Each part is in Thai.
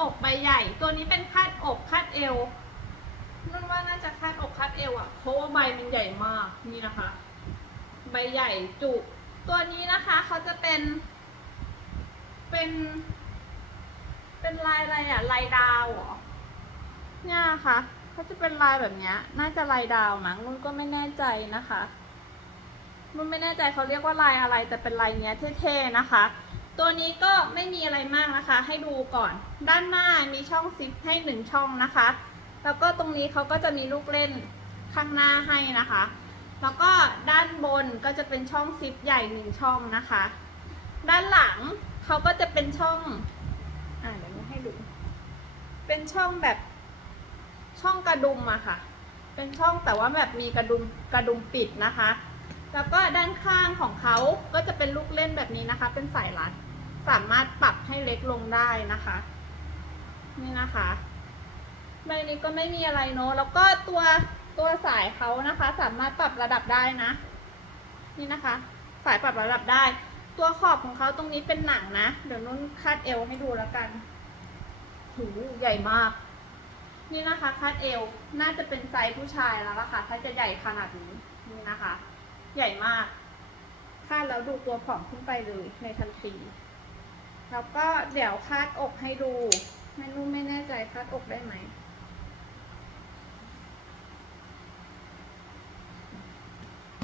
อกใบใหญ่ ตัวนี้เป็นคาดอกคาดเอวนุ่นว่าน่าจะคาดอกคาดเอวอะ่ะเพราะว่าใบมันใหญ่มากนี่นะคะ ใบใหญ่จุกตัวนี้นะคะเขาจะเป็น เป็น เป็นลายอะไรอะ่ะลายดาวเหรอเนี่ยค่ะเขาจะเป็นลายแบบนี้น่าจะลายดาวมั้งนุ่นก็ไม่แน่ใจนะคะนุ่นไม่แน่ใจเขาเรียกว่าลายอะไรแต่เป็นลายเนี้ยเท่ๆนะคะ ตัวนี้ก็ไม่มีอะไรมากนะคะ ให้ดูก่อน ด้านหน้ามีช่องซิปให้หนึ่งช่องนะคะ แล้วก็ตรงนี้เขาก็จะมีลูกเล่นข้างหน้าให้นะคะ แล้วก็ด้านบนก็จะเป็นช่องซิปใหญ่หนึ่งช่องนะคะ ด้านหลังเขาก็จะเป็นช่อง อ่าเดี๋ยวให้ดู เป็นช่องแบบช่องกระดุมอะค่ะ เป็นช่องแต่ว่าแบบมีกระดุมกระดุมปิดนะคะ แล้วก็ด้านข้างของเขาก็จะเป็นลูกเล่นแบบนี้นะคะ เป็นสายรัด สามารถปรับให้เล็กลงได้นะคะ นี่นะคะใบนี้ก็ไม่มีอะไรเนอะแล้วก็ตัวตัวสายเขานะคะ สามารถปรับระดับได้นะ นี่นะคะ สายปรับระดับได้ ตัวขอบของเขาตรงนี้เป็นหนังนะ เดี๋ยวนุ่นคาดเอวให้ดูแล้วกันหูใหญ่มาก นี่นะคะคาดเอวน่าจะเป็นไซส์ผู้ชายแล้วล่ะค่ะ ถ้าจะใหญ่ขนาดนี้นี่นะคะ ใหญ่มาก คาดแล้วดูตัวผอมขึ้นไปเลยในทันที แล้วก็เดี๋ยวคาดอกให้ดูไม่รู้ไม่แน่ใจคาดอกได้ไหม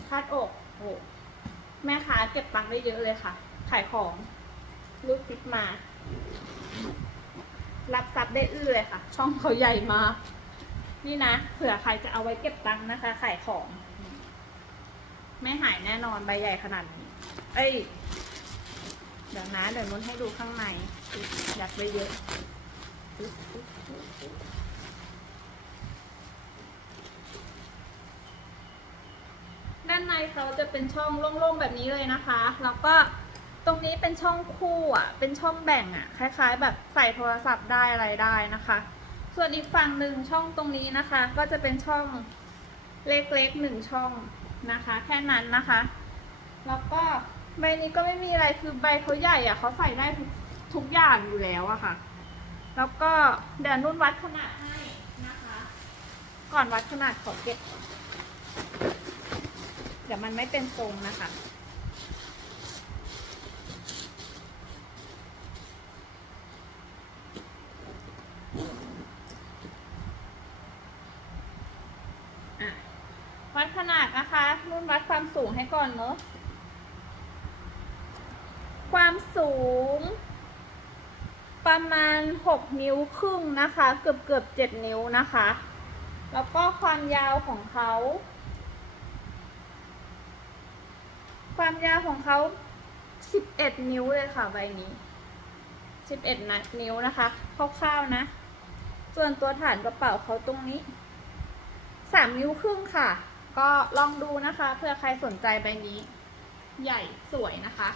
คาดอกโอ้แม่ค้าเก็บตังค์ได้เยอะเลยค่ะ ขายของรูดซิปมา รับทรัพย์ได้อื้อเลยค่ะ ช่องเขาใหญ่มาก นี่นะ เผื่อใครจะเอาไว้เก็บตังค์นะคะ ขายของ ไม่หายแน่นอนใบใหญ่ขนาดนี้ เอ้ย เดี๋ยวนะเดี๋ยวนุ่นให้ดูข้างในยัดไว้เยอะด้านในเขาจะเป็นช่องโล่งๆแบบนี้เลยนะคะ แล้วก็ตรงนี้เป็นช่องคู่อะ เป็นช่องแบ่งอะ คล้ายๆ แบบใส่โทรศัพท์ได้อะไรได้นะคะ ส่วนอีกฝั่งหนึ่งช่องตรงนี้นะคะ ก็จะเป็นช่องเล็กๆหนึ่งช่อง นะคะ แค่นั้นนะคะ แล้วก็ใบนี้ก็ไม่มีอะไรคือใบเขาใหญ่อะเขาใส่ได้ทุกทุกอย่างอยู่แล้วอะค่ะ แล้วก็เดี๋ยวนุ่นวัดขนาดให้นะคะ ก่อนวัดขนาดขอเก็บเดี๋ยวมันไม่เป็นทรงนะคะ วัดขนาดนะคะนุ่นวัดความสูงให้ก่อนเนอะความสูง ประมาณ 6 นิ้วครึ่งนะคะ เกือบเกือบ7นิ้วนะคะ แล้วก็ความยาวของเขา ความยาวของเขา 11 นิ้วเลยค่ะใบนี้ 11นะนิ้วนะคะคร่าวๆนะ ส่วนตัวฐานกระเป๋าเขาตรงนี้ 3 นิ้วครึ่งค่ะ ก็ลองดูนะคะเผื่อใครสนใจใบนี้ ใหญ่สวยนะคะ